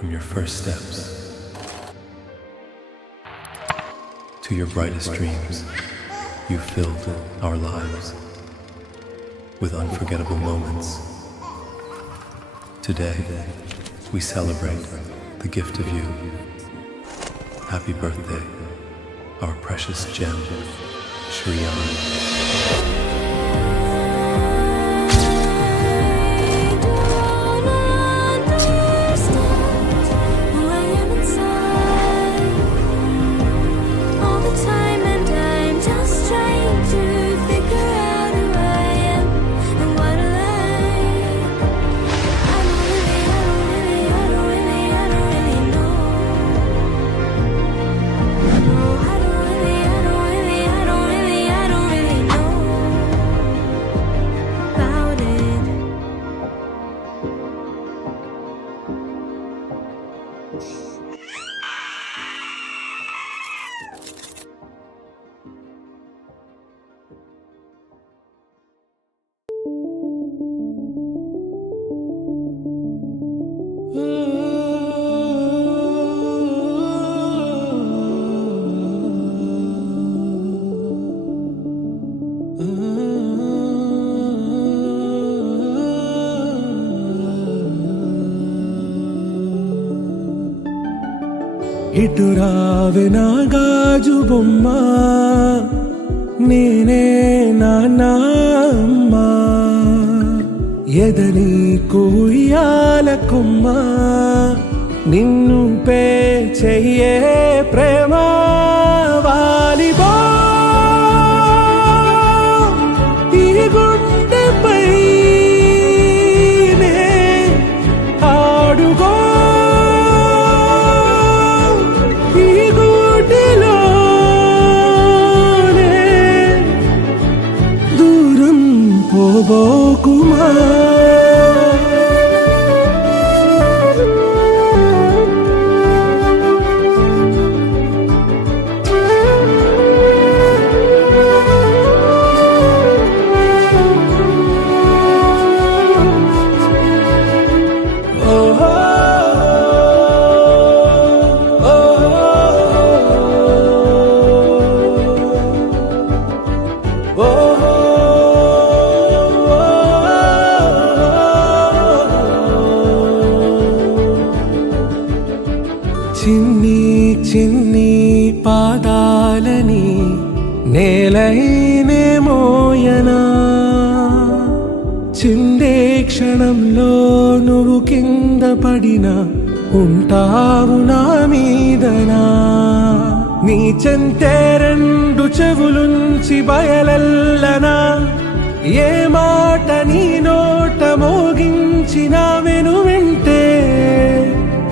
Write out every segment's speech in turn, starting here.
From your first steps to your brightest dreams, you filled our lives with unforgettable moments. Today, we celebrate the gift of you. Happy birthday, our precious gem, Shriyan. ఇటురావే నా గాజు బొమ్మ, నేనే నాన్న అమ్మ, ఎదని కుయ్యాల కొమ్మ, నిన్ను pay చెయ్యే ప్రేమ వాలిబో ఈ గుండెపై ఆడుగో పోబోకుమా చిన్ని చిన్ని పాదాలని నేలైనే మోయనా, చిందే క్షణంలో నువ్వు కింద పడినా ఉంటావు నా మీదనా, నీ చెంతే రెండు చెవులుంచి బయలెల్లనా, ఏ మాట నీ నోట మోగించిన వెను వింటే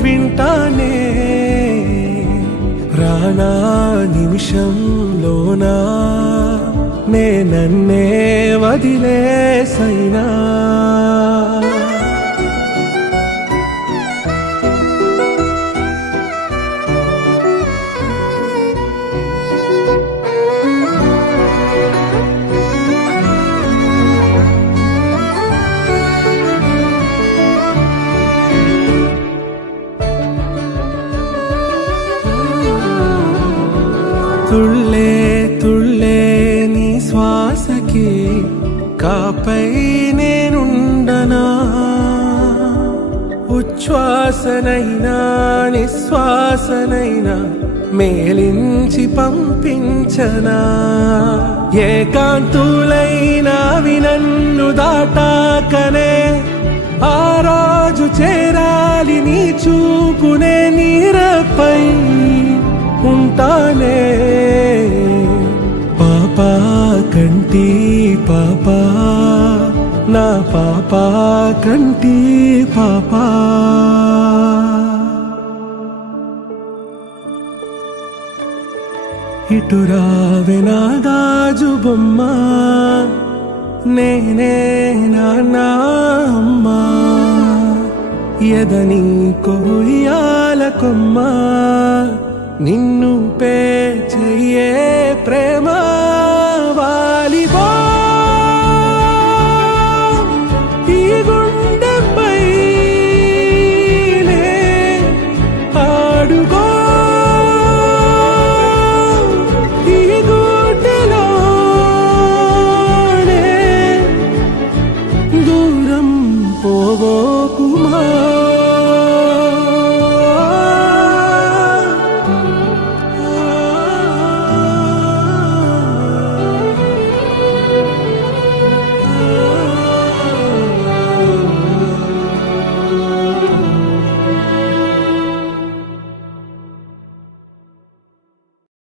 వింటానే, రానా నిమిషంలోనా నే నన్నే వదిలేసైనా. తుళ్ళే తుళ్ళే నీ శ్వాసకి కాపై నేనుండనా, ఉచ్ఛ్వాసనైనా నిశ్వాసనైనా మేలించి పంపించనా, ఏకాంతులైనవి నన్ను దాటాకనే ఆ రోజు చేరాలి నీ చూపునే నీరపై ఉంటానే, పాపా కంటి పాపా నా పాపా కంటి పాపా. ఇటురావే నా గాజు బొమ్మ, నేనే నాన్న అమ్మ, ఎదని కొయ్యాల కొమ్మ, నిన్ను పే చెయ్యే ప్రేమ వాలిబో.